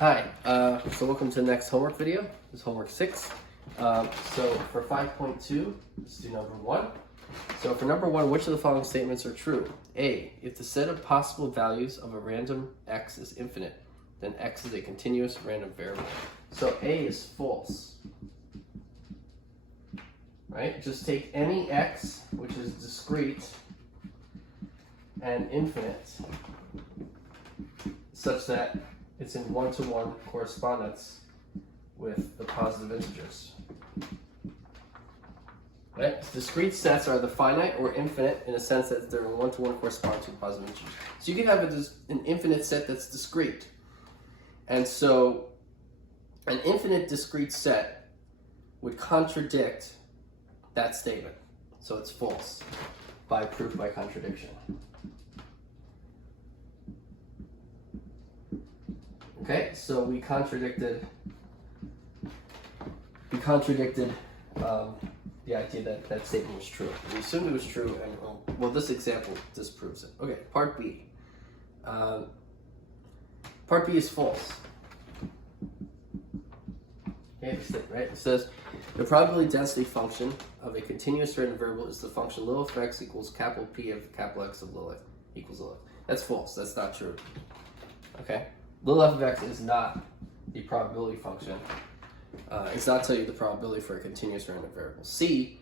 Hi, so welcome to the next homework video. This is homework 6. So for 5.2, let's do number 1. So for number 1, which of the following statements are true? A, if the set of possible values of a random x is infinite, then x is a continuous random variable. So A is false, right? Just take any x, which is discrete and infinite, such that it's in one-to-one correspondence with the positive integers. Right? Discrete sets are either finite or infinite in a sense that they're in one-to-one correspondence with positive integers. So you can have an infinite set that's discrete. And so an infinite discrete set would contradict that statement. So it's false by proof by contradiction. Okay, so we contradicted the idea that that statement was true. We assumed it was true, and well, this example disproves it. Okay, part B. Part B is false. Okay, right? It says the probability density function of a continuous random variable is the function little f x equals capital P of capital X of little f equals little f. That's false. That's not true. Okay. Little f of x is not the probability function. It's not telling you the probability for a continuous random variable. C,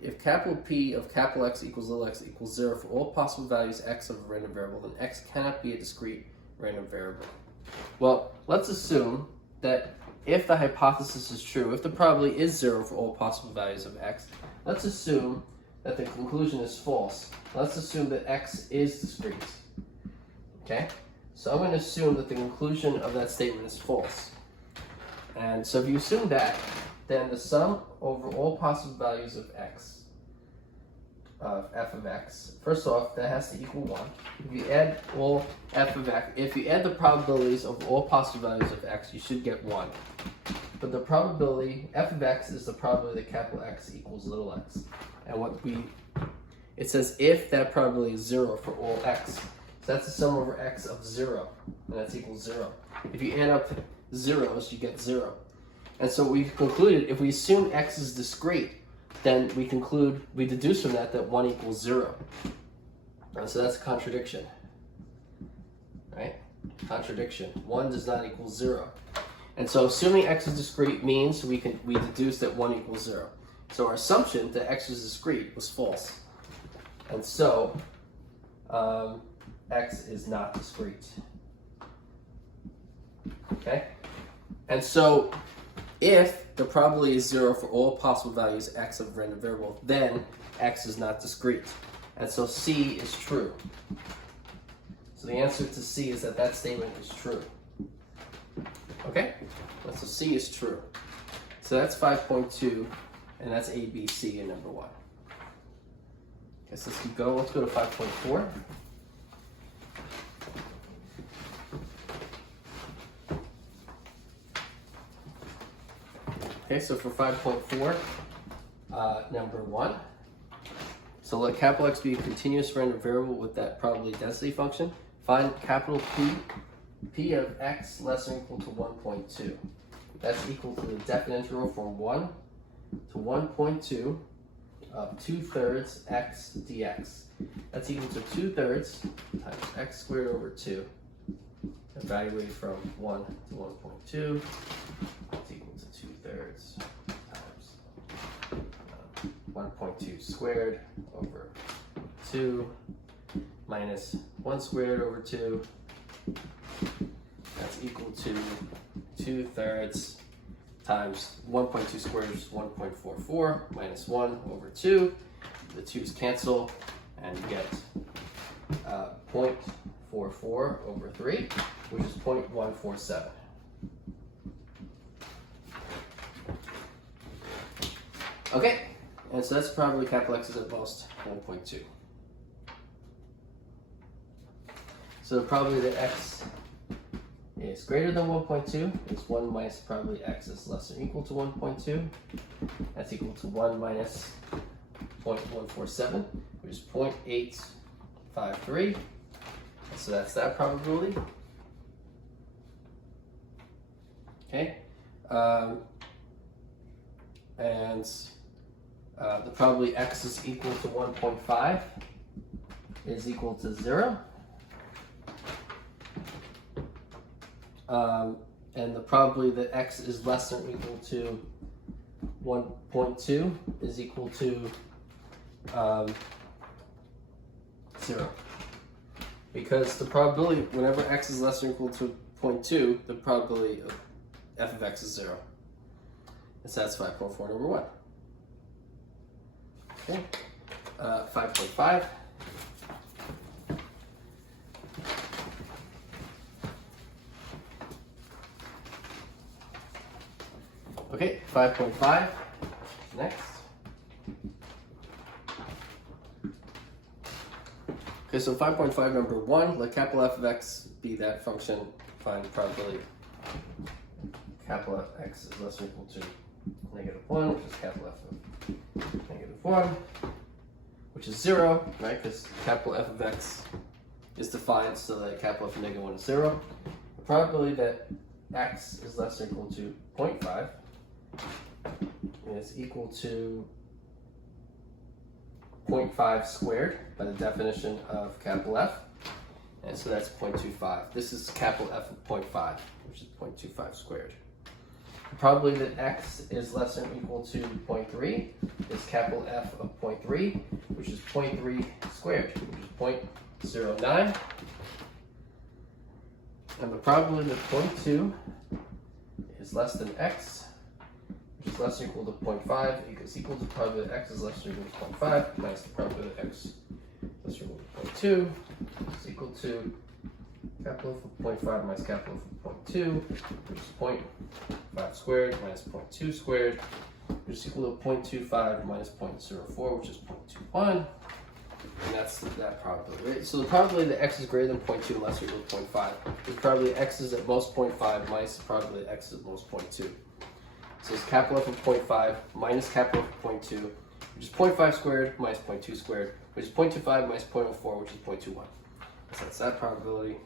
if capital P of capital X equals little x equals 0 for all possible values x of a random variable, then x cannot be a discrete random variable. Well, let's assume that if the hypothesis is true, if the probability is 0 for all possible values of x, let's assume that the conclusion is false. Let's assume that x is discrete. Okay? So I'm going to assume that the conclusion of that statement is false. And so if you assume that, then the sum over all possible values of x, of f of x, first off, that has to equal 1. If you add all f of x, if you add the probabilities of all possible values of x, you should get 1. But the probability, f of x is the probability that capital X equals little x. And it says if that probability is 0 for all x. So that's the sum over x of 0, and that's equals 0. If you add up zeros, you get 0. And so we've concluded, if we assume x is discrete, then we deduce from that 1 equals 0. And so that's a contradiction, right? Contradiction. 1 does not equal 0. And so assuming x is discrete means we deduce that 1 equals 0. So our assumption that x is discrete was false. And so, x is not discrete. Okay? And so if the probability is 0 for all possible values x of a random variable, then x is not discrete. And so C is true. So the answer to C is that statement is true. Okay? So C is true. So that's 5.2, and that's A, B, C in number 1. Okay, so let's keep going. Let's go to 5.4. Okay, so for 5.4, number 1. So let capital X be a continuous random variable with that probability density function. Find capital P of x less than or equal to 1.2. That's equal to the definite interval from 1 to 1.2 of 2/3 x dx. That's equal to 2/3 times x squared over 2. Evaluate from 1 to 1.2. It's equal to 2/3 times 1.2 squared over 2 minus 1 squared over 2. That's equal to 2/3 times 1.2 squared is 1.44 minus 1 over 2. The 2's cancel and you get 0.44 over 3, which is 0.147. Okay, and so that's probably capital X is at most 1.2. So the probability that x is greater than 1.2 is 1 minus probability x is less than or equal to 1.2. That's equal to 1 minus 0.147, which is 0.853. So that's that probability. Okay, and the probability x is equal to 1.5 is equal to 0. And the probability that x is less than or equal to 1.2 is equal to 0. Because the probability, whenever x is less than or equal to 0.2, the probability of f of x is 0. And so that's 5.4 number 1. Okay, 5.5. Okay, 5.5. Next. Okay, so 5.5 number 1, let capital F of x be that function. Find probability capital F of x is less than or equal to -1, which is capital F of -1, which is 0, right? Because capital F of x is defined so that capital F of -1 is 0. The probability that x is less than or equal to 0.5 is equal to 0.5 squared by the definition of capital F, and so that's 0.25. This is capital F of 0.5, which is 0.25 squared. The probability that x is less than or equal to 0.3 is capital F of 0.3, which is 0.3 squared, which is 0.09. And the probability that 0.2 is less than x, which is less than or equal to 0.5, is equal to the probability that x is less than or equal to 0.5 minus the probability that x is less than or equal to 0.2 is equal to capital F of 0.5 minus capital F of 0.2, which is 0.5 squared minus 0.2 squared, which is equal to 0.25 minus 0.04, which is 0.21. And that's that probability, right? So the probability that x is greater than 0.2 and less than or equal to 0.5 is probability x is at most 0.5 minus the probability x is at most 0.2. So it's capital F of 0.5 minus capital F of 0.2, which is 0.5 squared minus 0.2 squared, which is 0.25 minus 0.04, which is 0.21. So that's that probability.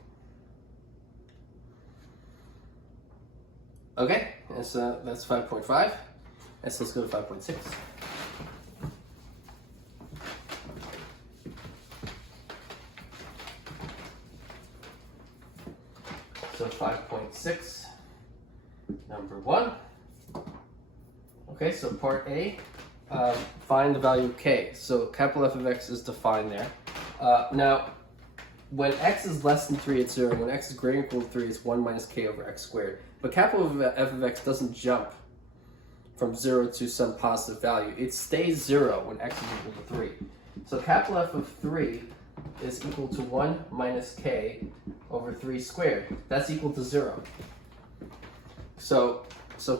Okay, and so that's 5.5. And so let's go to 5.6. So 5.6, number 1. Okay, so part A, find the value of k. So capital F of x is defined there. Now, when x is less than 3, it's 0. When x is greater than or equal to 3, it's 1 minus k over x squared. But capital F of x doesn't jump from 0 to some positive value. It stays 0 when x is equal to 3. So capital F of 3 is equal to 1 minus k over 3 squared. That's equal to 0. So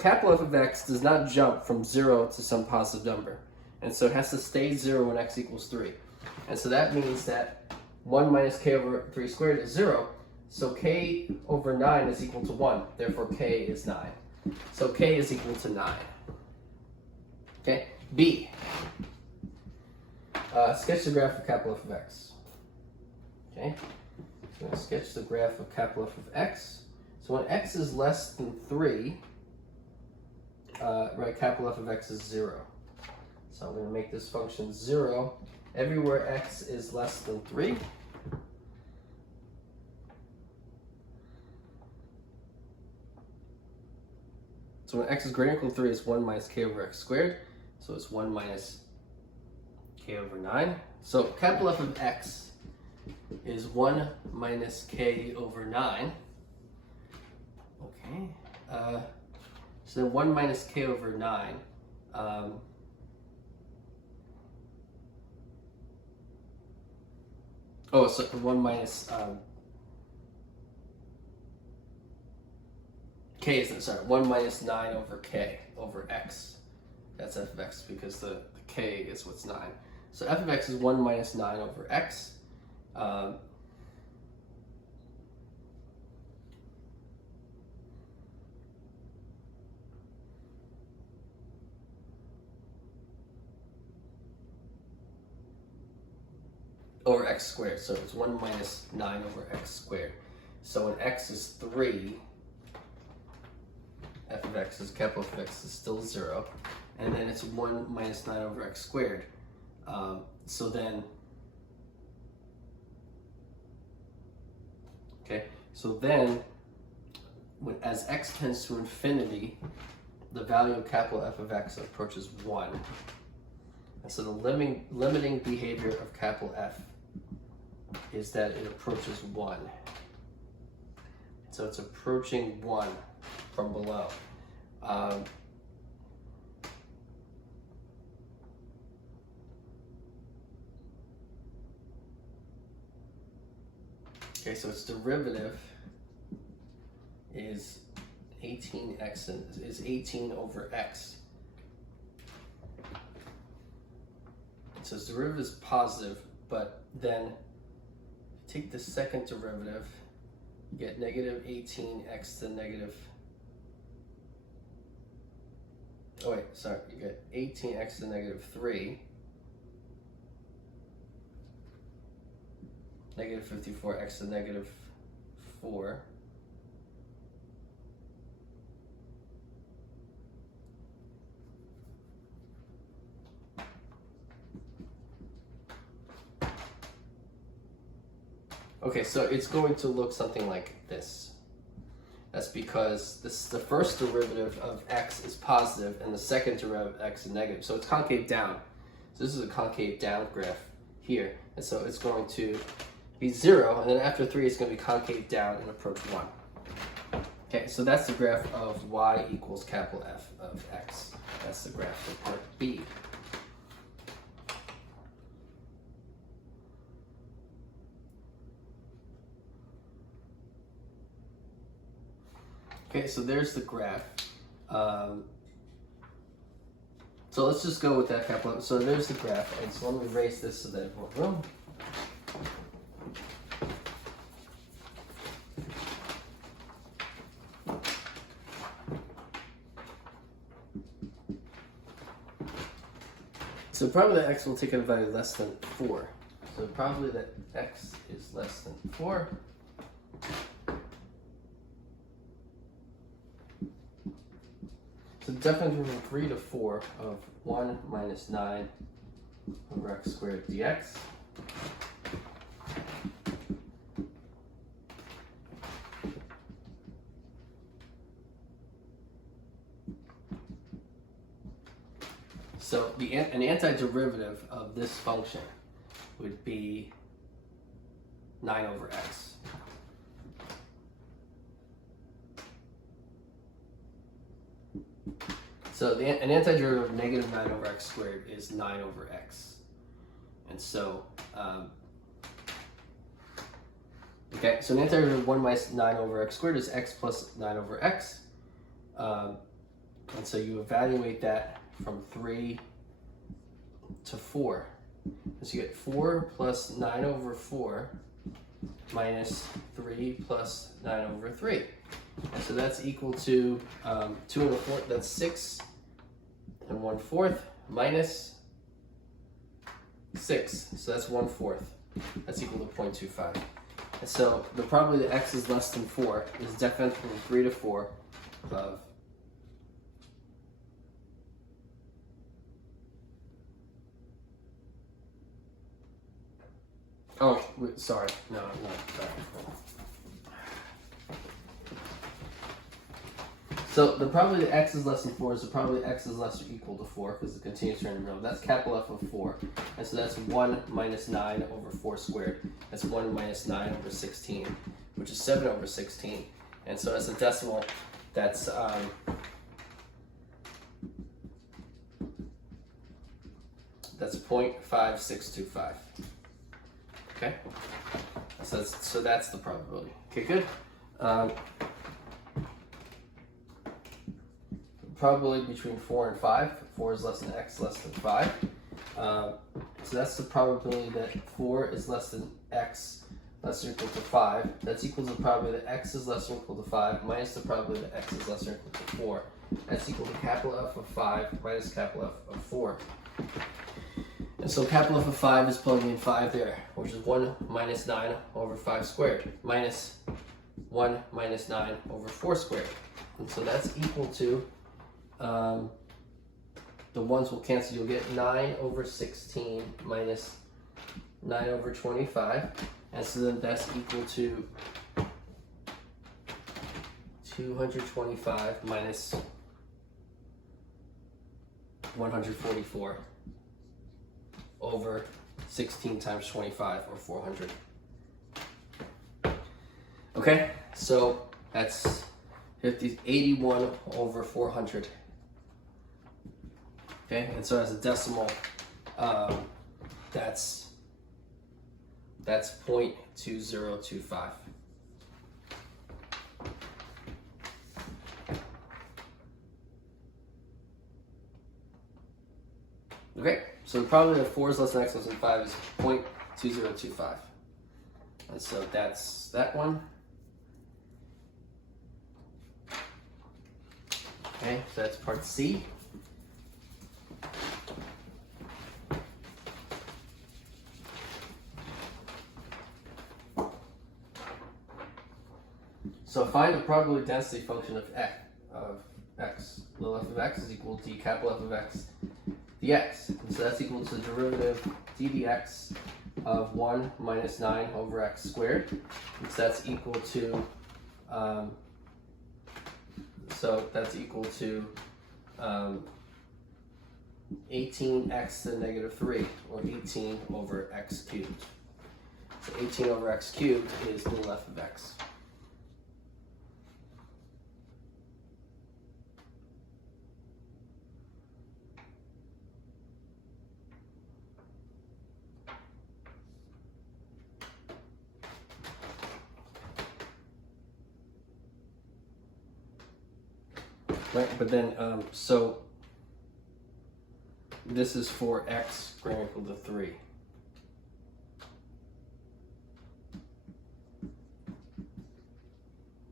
capital F of x does not jump from 0 to some positive number. And so it has to stay 0 when x equals 3. And so that means that 1 minus k over 3 squared is 0. So k over 9 is equal to 1. Therefore k is 9. So k is equal to 9. Okay, B. Sketch the graph of capital F of x. Okay, so I'm going to sketch the graph of capital F of x. So when x is less than 3, right, capital F of x is 0. So I'm going to make this function 0 everywhere x is less than 3. So when x is greater than or equal to 3, it's 1 minus k over x squared. So it's 1 minus k over 9. So capital F of x is 1 minus k over 9. Okay. So then 1 minus k over 9. So 1 minus k is, sorry, 1 minus 9 over k over x. That's f of x because the k is what's 9. So f of x is 1 minus 9 over x. Over x squared. So it's 1 minus 9 over x squared. So when x is 3, f of x is capital F of x is still 0. And then it's 1 minus 9 over x squared. So then, as x tends to infinity, the value of capital F of x approaches 1. And so the limiting behavior of capital F is that it approaches 1. So it's approaching 1 from below. Okay, so its derivative is 18x is 18 over x. So its derivative is positive, but then take the second derivative, you get negative 18x to negative. Oh wait, sorry, you get 18x to negative 3. Negative 54x to negative 4. Okay, so it's going to look something like this. That's because the first derivative of x is positive and the second derivative of x is negative. So it's concave down. So this is a concave down graph here. And so it's going to be 0, and then after 3 it's going to be concave down and approach 1. Okay, so that's the graph of y equals capital F of x. That's the graph for part B. Okay, so there's the graph. So let's just go with that capital. So there's the graph, and so let me erase this so that it won't room. So probably that x will take a value less than 4. So probably that x is less than 4. So definitely from 3 to 4 of 1 minus 9 over x squared dx. So an antiderivative of this function would be 9 over x. So an antiderivative of negative 9 over x squared is 9 over x. And so, okay, so an antiderivative of 1 minus 9 over x squared is x plus 9 over x. And so you evaluate that from 3 to 4. So you get 4 plus 9 over 4 minus 3 plus 9 over 3. And so that's equal to 2 1/4, that's 6 1/4 minus 6. So that's 1/4. That's equal to 0.25. And so the probability that x is less than 4 is definitely from 3 to 4 of oh, wait, sorry. No, sorry. So the probability that x is less than 4 is the probability that x is less or equal to 4 because it's a continuous random variable. That's capital F of 4. And so that's 1 minus 9 over 4 squared. That's 1 minus 9 over 16, which is 7 over 16. And so as a decimal, that's that's 0.5625. Okay? So that's the probability. Okay, good. Probability between 4 and 5. 4 is less than x less than 5. So that's the probability that 4 is less than x less or equal to 5. That's equal to the probability that x is less or equal to 5 minus the probability that x is less or equal to 4. That's equal to capital F of 5 minus capital F of 4. And so capital F of 5 is plugging in 5 there, which is 1 minus 9 over 5 squared minus 1 minus 9 over 4 squared. And so that's equal to, the ones will cancel. You'll get 9 over 16 minus 9 over 25. And so then that's equal to 225 minus 144 over 16 times 25, or 400. Okay, so that's 81 over 400. Okay, and so as a decimal, that's 0.2025. Okay, so the probability of 4 is less than x less than 5 is 0.2025. And so that's that one. Okay, so that's part C. So find the probability density function of x. Little f of x is equal to capital F of x dx. And so that's equal to the derivative d dx of 1 minus 9 over x squared. And so that's equal to, um, 18x to the negative 3, or 18 over x cubed. So 18 over x cubed is little f of x. Right, but then, so this is for x greater or equal to 3.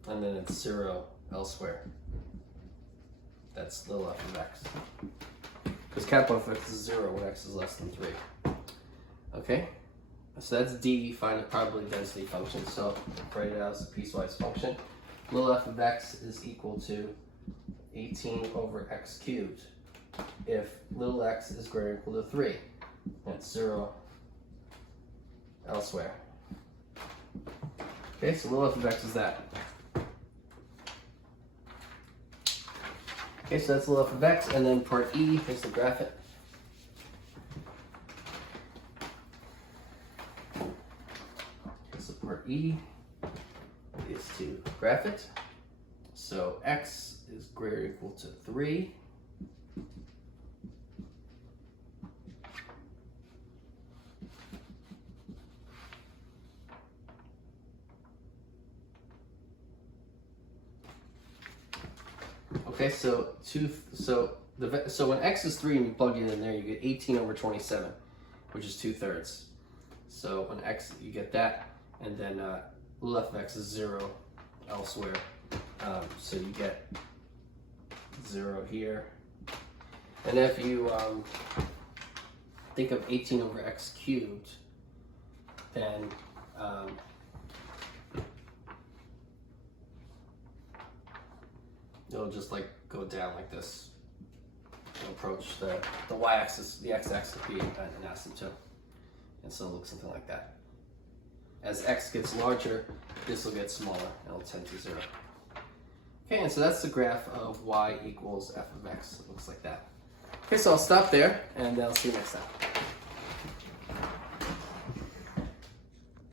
And then it's 0 elsewhere. That's little f of x. Because capital F of x is 0 when x is less than 3. Okay, so that's D, find the probability density function. So write it out as a piecewise function. Little f of x is equal to 18 over x cubed if little x is greater or equal to 3. That's 0 elsewhere. Okay, so little f of x is that. Okay, so that's little f of x, and then part E is to graph it. Okay, so part E is to graph it. So x is greater or equal to 3. Okay, so when x is 3 and you plug it in there, you get 18 over 27, which is 2/3. So when x, you get that, and then little f of x is 0 elsewhere. So you get 0 here. And if you think of 18 over x cubed, then it'll just like go down like this. It'll approach the y-axis, the x-axis will be an asymptote. And so it'll look something like that. As x gets larger, this will get smaller, and it'll tend to 0. Okay, and so that's the graph of y equals f of x. It looks like that. Okay, so I'll stop there, and I'll see you next time.